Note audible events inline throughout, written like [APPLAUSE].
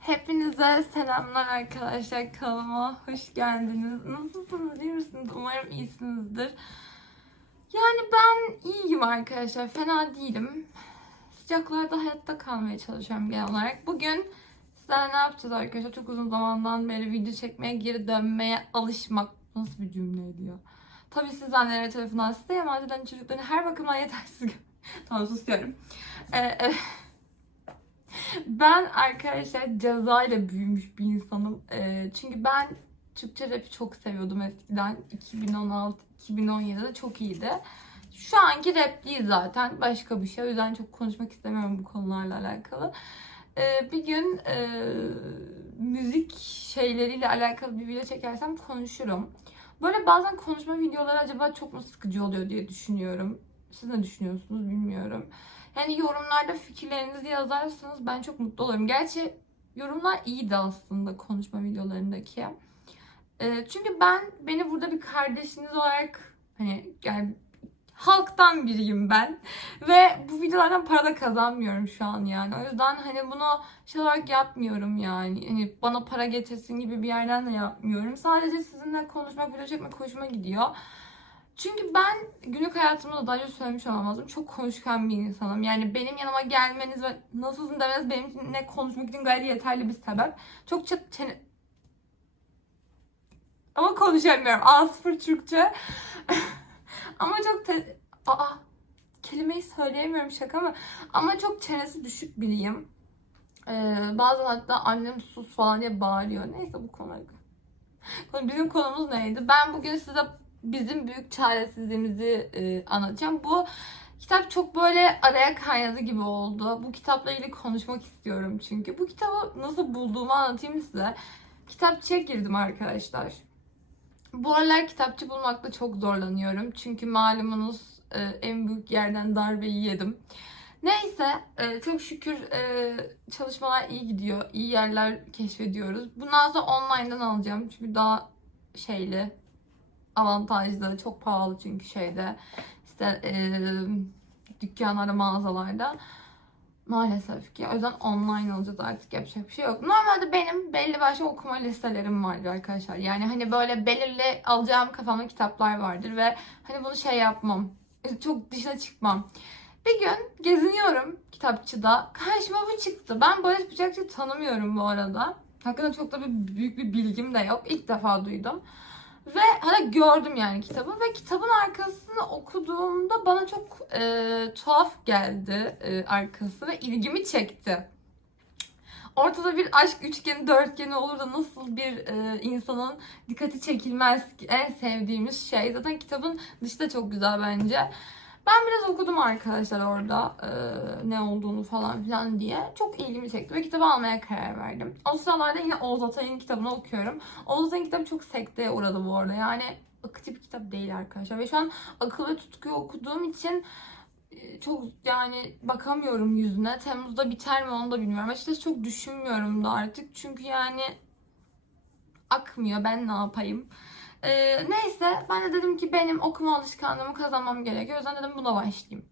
Hepinize selamlar arkadaşlar. Kanalıma hoş geldiniz. Nasılsınız? iyi misiniz? Umarım iyisinizdir. Yani ben iyiyim arkadaşlar. Fena değilim. Sıcaklarda hayatta kalmaya çalışıyorum genel olarak. Bugün sizlerle ne yapacağız arkadaşlar? Çok uzun zamandan beri video çekmeye, geri dönmeye alışmak. Nasıl bir cümleydi ya? Tabii siz anneler tarafından size emanet edilen çocukların her bakımdan yetersiz. [LAUGHS] tamam susuyorum. Ee, e, ben arkadaşlar ceza ile büyümüş bir insanım. Ee, çünkü ben Türkçe rap'i çok seviyordum eskiden. 2016-2017'de çok iyiydi. Şu anki rap değil zaten. Başka bir şey. O yüzden çok konuşmak istemiyorum bu konularla alakalı. Ee, bir gün e, müzik şeyleriyle alakalı bir video çekersem konuşurum. Böyle bazen konuşma videoları acaba çok mu sıkıcı oluyor diye düşünüyorum. Siz ne düşünüyorsunuz bilmiyorum. Yani yorumlarda fikirlerinizi yazarsanız ben çok mutlu olurum. Gerçi yorumlar iyiydi aslında konuşma videolarındaki. Ee, çünkü ben beni burada bir kardeşiniz olarak hani yani halktan biriyim ben. [LAUGHS] Ve bu videolardan para da kazanmıyorum şu an yani. O yüzden hani bunu şey olarak yapmıyorum yani. Hani bana para getirsin gibi bir yerden de yapmıyorum. Sadece sizinle konuşmak, video çekmek hoşuma gidiyor. Çünkü ben günlük hayatımda da daha önce söylemiş olamazdım. Çok konuşkan bir insanım. Yani benim yanıma gelmeniz ve nasılsın demeniz benim için ne konuşmak için gayet yeterli bir sebep. Çok çat çene... Ama konuşamıyorum. A0 Türkçe. [LAUGHS] Ama çok te... Aa, kelimeyi söyleyemiyorum şaka mı? Ama çok çenesi düşük biriyim. Ee, bazen hatta annem sus falan diye bağırıyor. Neyse bu konu. Bizim konumuz neydi? Ben bugün size bizim büyük çaresizliğimizi e, anlatacağım. Bu kitap çok böyle araya kaynadı gibi oldu. Bu kitapla ilgili konuşmak istiyorum çünkü. Bu kitabı nasıl bulduğumu anlatayım size. Kitapçıya girdim arkadaşlar. Bu aralar kitapçı bulmakta çok zorlanıyorum. Çünkü malumunuz e, en büyük yerden darbeyi yedim. Neyse e, çok şükür e, çalışmalar iyi gidiyor. İyi yerler keşfediyoruz. Bundan sonra online'dan alacağım. Çünkü daha şeyli, avantajlı, çok pahalı çünkü şeyde işte e, dükkanlarda, mağazalarda. Maalesef ki. O yüzden online alacağız artık yapacak bir şey yok. Normalde benim belli başlı okuma listelerim vardır arkadaşlar. Yani hani böyle belirli alacağım kafamda kitaplar vardır ve hani bunu şey yapmam. Çok dışına çıkmam. Bir gün geziniyorum kitapçıda. Karşıma bu çıktı. Ben Barış Bucakçı'yı tanımıyorum bu arada. Hakkında çok da bir büyük bir bilgim de yok. İlk defa duydum. Ve hani gördüm yani kitabı ve kitabın arkasını okuduğumda bana çok e, tuhaf geldi e, arkası ve ilgimi çekti. Ortada bir aşk üçgeni, dörtgeni olur da nasıl bir e, insanın dikkati çekilmez ki? En sevdiğimiz şey. Zaten kitabın dışı da çok güzel bence. Ben biraz okudum arkadaşlar orada e, ne olduğunu falan filan diye. Çok ilgimi çekti ve kitabı almaya karar verdim. O sıralarda yine Oğuz Atay'ın kitabını okuyorum. Oğuz Atay'ın kitabı çok sekteye uğradı bu arada. Yani akıcı bir kitap değil arkadaşlar. Ve şu an akıl ve tutkuyu okuduğum için çok yani bakamıyorum yüzüne. Temmuz'da biter mi onu da bilmiyorum. Açıkçası çok düşünmüyorum da artık. Çünkü yani akmıyor. Ben ne yapayım? Ee, neyse ben de dedim ki benim okuma alışkanlığımı kazanmam gerekiyor. O yüzden dedim buna başlayayım.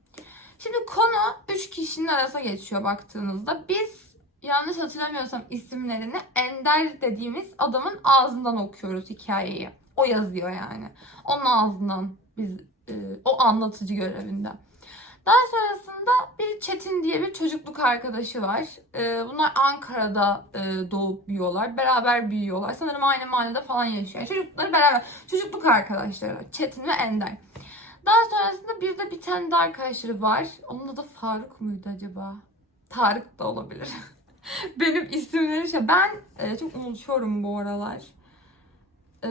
Şimdi konu 3 kişinin arasına geçiyor baktığınızda. Biz yanlış hatırlamıyorsam isimlerini Ender dediğimiz adamın ağzından okuyoruz hikayeyi. O yazıyor yani. Onun ağzından biz e, o anlatıcı görevinde. Daha sonrasında bir Çetin diye bir çocukluk arkadaşı var. Ee, bunlar Ankara'da e, doğup büyüyorlar. Beraber büyüyorlar. Sanırım aynı mahallede falan yaşıyor. Çocukları beraber. Çocukluk arkadaşları. Çetin ve Ender. Daha sonrasında bir de bir tane daha arkadaşları var. Onun adı Faruk muydu acaba? Tarık da olabilir. [LAUGHS] Benim isimleri şey. Ben e, çok unutuyorum bu aralar. E,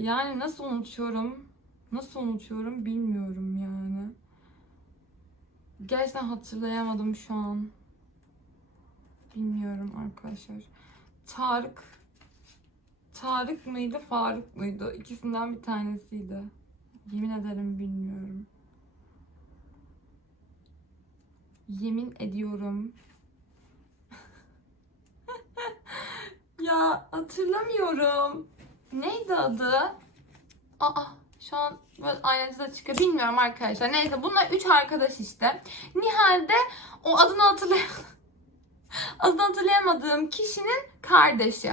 yani nasıl unutuyorum? Nasıl unutuyorum bilmiyorum yani. Gerçekten hatırlayamadım şu an. Bilmiyorum arkadaşlar. Tarık. Tarık mıydı, Faruk muydu? İkisinden bir tanesiydi. Yemin ederim bilmiyorum. Yemin ediyorum. [LAUGHS] ya hatırlamıyorum. Neydi adı? Aa şu an böyle aynanıza çıkıyor. Bilmiyorum arkadaşlar. Neyse bunlar üç arkadaş işte. Nihal de o adını hatırlayamadım. [LAUGHS] adını hatırlayamadığım kişinin kardeşi.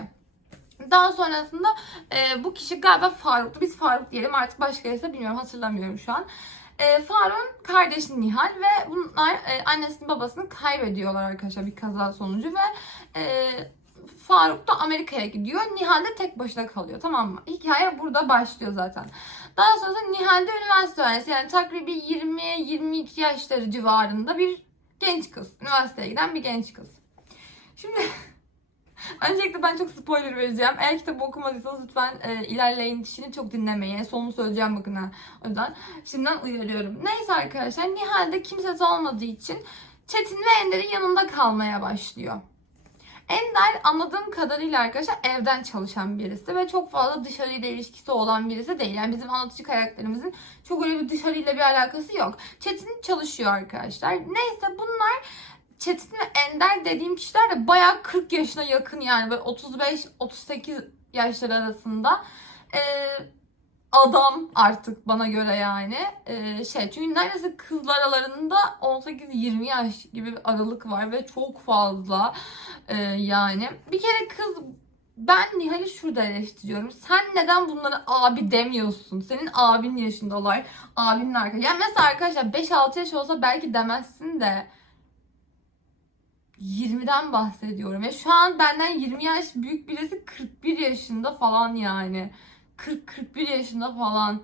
Daha sonrasında e, bu kişi galiba Faruk'tu. Biz Faruk diyelim artık başka ise bilmiyorum hatırlamıyorum şu an. E, Faruk'un kardeşi Nihal ve bunlar e, annesini babasını kaybediyorlar arkadaşlar bir kaza sonucu ve e, Faruk da Amerika'ya gidiyor. Nihal de tek başına kalıyor tamam mı? Hikaye burada başlıyor zaten. Daha sonra Nihal de üniversite öğrencisi yani takribi 20-22 yaşları civarında bir genç kız. Üniversiteye giden bir genç kız. Şimdi [LAUGHS] Öncelikle ben çok spoiler vereceğim. Eğer kitabı okumadıysanız lütfen e, ilerleyin dişini çok dinlemeyin. Sonunu söyleyeceğim bakın ha. O yüzden şimdiden uyarıyorum. Neyse arkadaşlar Nihal'de kimsesi olmadığı için Çetin ve Ender'in yanında kalmaya başlıyor. Ender anladığım kadarıyla arkadaşlar evden çalışan birisi ve çok fazla dışarıyla ilişkisi olan birisi değil. Yani bizim anlatıcı karakterimizin çok öyle bir dışarıyla bir alakası yok. Çetin çalışıyor arkadaşlar. Neyse bunlar Çetin ve Ender dediğim kişiler de bayağı 40 yaşına yakın yani böyle 35-38 yaşlar arasında. Ee, adam artık bana göre yani. Ee, şey çünkü neredeyse kızlar aralarında 18-20 yaş gibi bir aralık var ve çok fazla ee, yani. Bir kere kız ben Nihal'i şurada eleştiriyorum. Sen neden bunlara abi demiyorsun? Senin abin yaşındalar. Abinin arkadaşı. Yani mesela arkadaşlar 5-6 yaş olsa belki demezsin de 20'den bahsediyorum. Ya şu an benden 20 yaş büyük birisi 41 yaşında falan yani. 40-41 yaşında falan.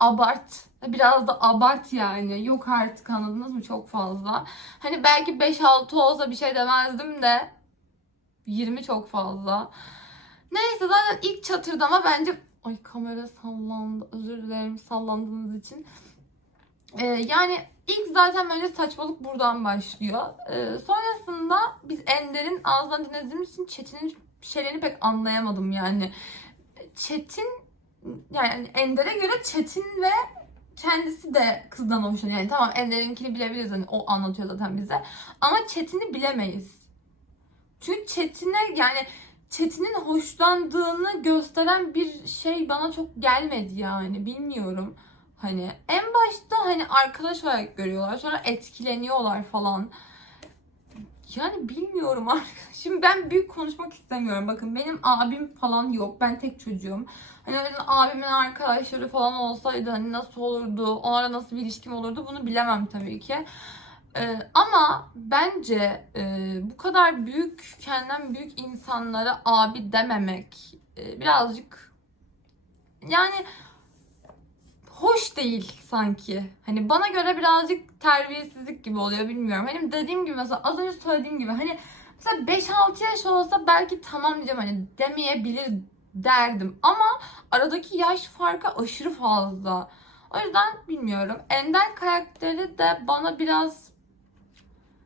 Abart. Biraz da abart yani. Yok artık anladınız mı? Çok fazla. Hani belki 5-6 olsa bir şey demezdim de 20 çok fazla. Neyse zaten ilk çatırdama bence ay kamera sallandı. Özür dilerim sallandığınız için. Ee, yani ilk zaten bence saçmalık buradan başlıyor. Ee, sonrasında biz Ender'in ağzından dinlediğimiz için Çetin'in şeylerini pek anlayamadım yani. Çetin yani Ender'e göre Çetin ve kendisi de kızdan hoşlanıyor. Yani tamam Ender'inkini bilebiliriz hani o anlatıyor zaten bize. Ama Çetin'i bilemeyiz. Çünkü Çetin'e yani Çetin'in hoşlandığını gösteren bir şey bana çok gelmedi yani bilmiyorum. Hani en başta hani arkadaş olarak görüyorlar. Sonra etkileniyorlar falan. Yani bilmiyorum [LAUGHS] arkadaşlar. Şimdi ben büyük konuşmak istemiyorum. Bakın benim abim falan yok. Ben tek çocuğum. Hani abimin arkadaşları falan olsaydı hani nasıl olurdu? Onlara nasıl bir ilişkim olurdu? Bunu bilemem tabii ki. Ee, ama bence e, bu kadar büyük, kendinden büyük insanlara abi dememek e, birazcık yani hoş değil sanki. Hani bana göre birazcık terbiyesizlik gibi oluyor bilmiyorum. Hani dediğim gibi mesela az önce söylediğim gibi hani mesela 5-6 yaş olsa belki tamam diyeceğim hani demeyebilir derdim. Ama aradaki yaş farkı aşırı fazla. O yüzden bilmiyorum. Ender karakteri de bana biraz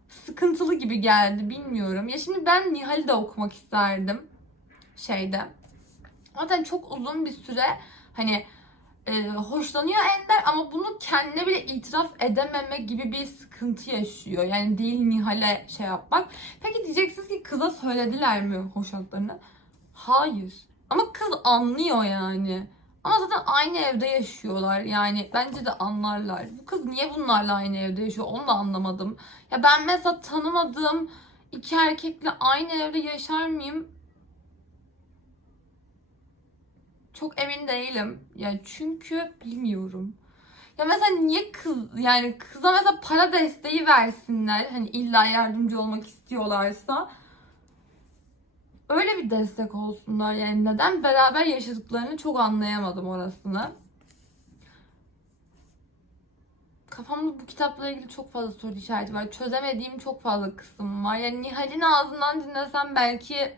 sıkıntılı gibi geldi bilmiyorum. Ya şimdi ben Nihal'i de okumak isterdim şeyde. Zaten çok uzun bir süre hani e, hoşlanıyor Ender ama bunu kendine bile itiraf edememe gibi bir sıkıntı yaşıyor. Yani değil Nihal'e şey yapmak. Peki diyeceksiniz ki kıza söylediler mi hoşlandıklarını? Hayır. Ama kız anlıyor yani. Ama zaten aynı evde yaşıyorlar. Yani bence de anlarlar. Bu kız niye bunlarla aynı evde yaşıyor onu da anlamadım. Ya ben mesela tanımadığım iki erkekle aynı evde yaşar mıyım? Çok emin değilim. Yani çünkü bilmiyorum. Ya mesela niye kız yani kıza mesela para desteği versinler. Hani illa yardımcı olmak istiyorlarsa. Öyle bir destek olsunlar. Yani neden beraber yaşadıklarını çok anlayamadım orasını. Kafamda bu kitapla ilgili çok fazla soru işareti var. Çözemediğim çok fazla kısım var. Yani Nihal'in ağzından dinlesem belki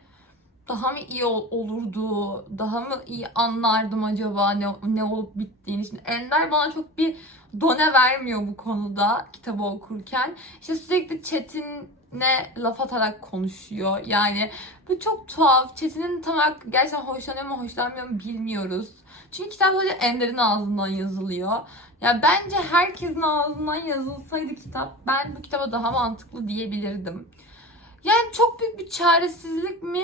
daha mı iyi ol- olurdu? Daha mı iyi anlardım acaba ne, ne olup bittiğini? Şimdi Ender bana çok bir done vermiyor bu konuda kitabı okurken. İşte sürekli Çetin'e laf atarak konuşuyor. Yani bu çok tuhaf. Çetin'in tam olarak gerçekten hoşlanıyor mu hoşlanmıyor mu bilmiyoruz. Çünkü kitap sadece Ender'in ağzından yazılıyor. Ya bence herkesin ağzından yazılsaydı kitap ben bu kitaba daha mantıklı diyebilirdim. Yani çok büyük bir çaresizlik mi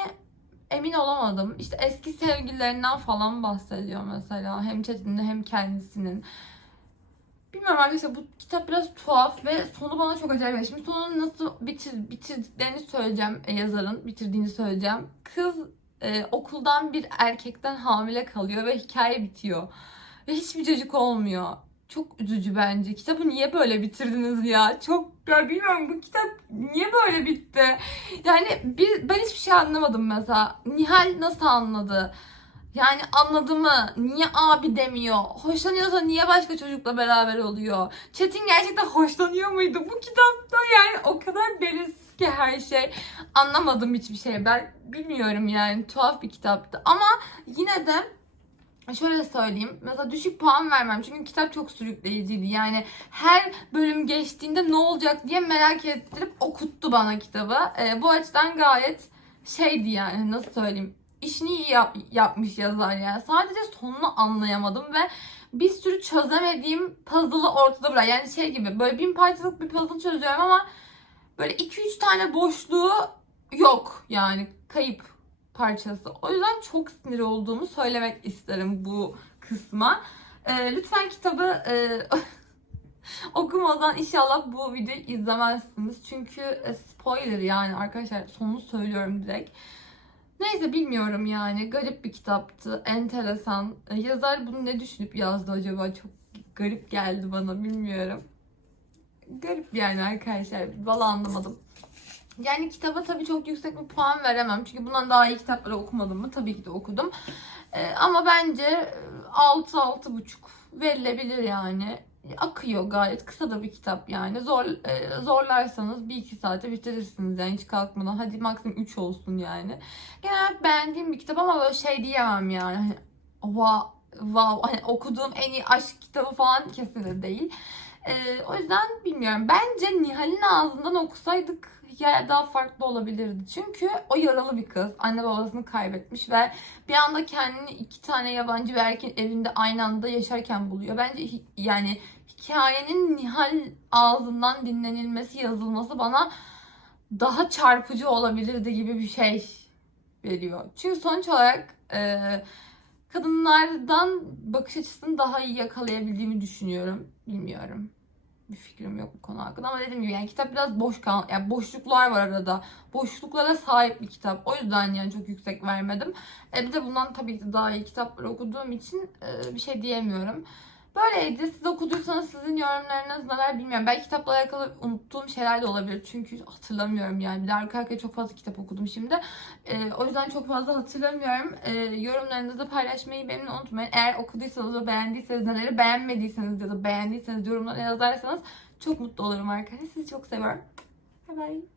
emin olamadım. İşte eski sevgililerinden falan bahsediyor mesela. Hem Çetin'in hem kendisinin. Bilmiyorum arkadaşlar bu kitap biraz tuhaf ve sonu bana çok acayip geldi. Şimdi sonunu nasıl bitir, bitirdiklerini söyleyeceğim e, yazarın bitirdiğini söyleyeceğim. Kız e, okuldan bir erkekten hamile kalıyor ve hikaye bitiyor. Ve hiçbir çocuk olmuyor. Çok üzücü bence. Kitabı niye böyle bitirdiniz ya? Çok ya bilmiyorum bu kitap niye böyle bitti? Yani bir, ben hiçbir şey anlamadım mesela. Nihal nasıl anladı? Yani anladı mı? Niye abi demiyor? Hoşlanıyorsa niye başka çocukla beraber oluyor? Çetin gerçekten hoşlanıyor muydu? Bu kitapta yani o kadar belirsiz ki her şey. Anlamadım hiçbir şey. Ben bilmiyorum yani tuhaf bir kitaptı. Ama yine de şöyle söyleyeyim. Mesela düşük puan vermem. Çünkü kitap çok sürükleyiciydi. Yani her bölüm geçtiğinde ne olacak diye merak ettirip okuttu bana kitabı. Ee, bu açıdan gayet şeydi yani nasıl söyleyeyim. İşini iyi yap- yapmış yazar yani. Sadece sonunu anlayamadım ve bir sürü çözemediğim puzzle'ı ortada bırak. Yani şey gibi böyle bin parçalık bir puzzle çözüyorum ama böyle 2-3 tane boşluğu yok yani kayıp parçası. O yüzden çok sinir olduğumu söylemek isterim bu kısma. Ee, lütfen kitabı e, [LAUGHS] okumadan inşallah bu videoyu izlemezsiniz. Çünkü e, spoiler yani arkadaşlar sonunu söylüyorum direkt. Neyse bilmiyorum yani. Garip bir kitaptı. Enteresan. E, Yazar bunu ne düşünüp yazdı acaba? Çok garip geldi bana bilmiyorum. Garip yani arkadaşlar. Valla anlamadım. Yani kitaba tabii çok yüksek bir puan veremem. Çünkü bundan daha iyi kitapları okumadım mı? Tabii ki de okudum. Ee, ama bence 6-6,5 verilebilir yani. Akıyor gayet. Kısa da bir kitap yani. Zor e, Zorlarsanız 1-2 saate bitirirsiniz yani hiç kalkmadan. Hadi maksimum 3 olsun yani. Genel beğendiğim bir kitap ama böyle şey diyemem yani. Hani, wow, wow hani okuduğum en iyi aşk kitabı falan kesinlikle değil. Ee, o yüzden bilmiyorum. Bence Nihal'in ağzından okusaydık hikaye daha farklı olabilirdi. Çünkü o yaralı bir kız. Anne babasını kaybetmiş ve bir anda kendini iki tane yabancı bir erkeğin evinde aynı anda yaşarken buluyor. Bence yani hikayenin Nihal ağzından dinlenilmesi, yazılması bana daha çarpıcı olabilirdi gibi bir şey veriyor. Çünkü sonuç olarak e, kadınlardan bakış açısını daha iyi yakalayabildiğimi düşünüyorum. Bilmiyorum. Bir fikrim yok bu konu hakkında ama dediğim gibi yani kitap biraz boş kal yani boşluklar var arada. Boşluklara sahip bir kitap. O yüzden yani çok yüksek vermedim. E bir de bundan tabii ki daha iyi kitaplar okuduğum için e, bir şey diyemiyorum. Böyleydi. Siz okuduysanız sizin yorumlarınız neler bilmiyorum. Belki kitapla alakalı unuttuğum şeyler de olabilir. Çünkü hatırlamıyorum yani. Bir de arka arkaya çok fazla kitap okudum şimdi. Ee, o yüzden çok fazla hatırlamıyorum. Ee, yorumlarınızı paylaşmayı benimle unutmayın. Eğer okuduysanız ve beğendiyseniz neleri beğenmediyseniz ya da beğendiyseniz yorumlara yazarsanız çok mutlu olurum arkadaşlar. Sizi çok seviyorum. Bye bye.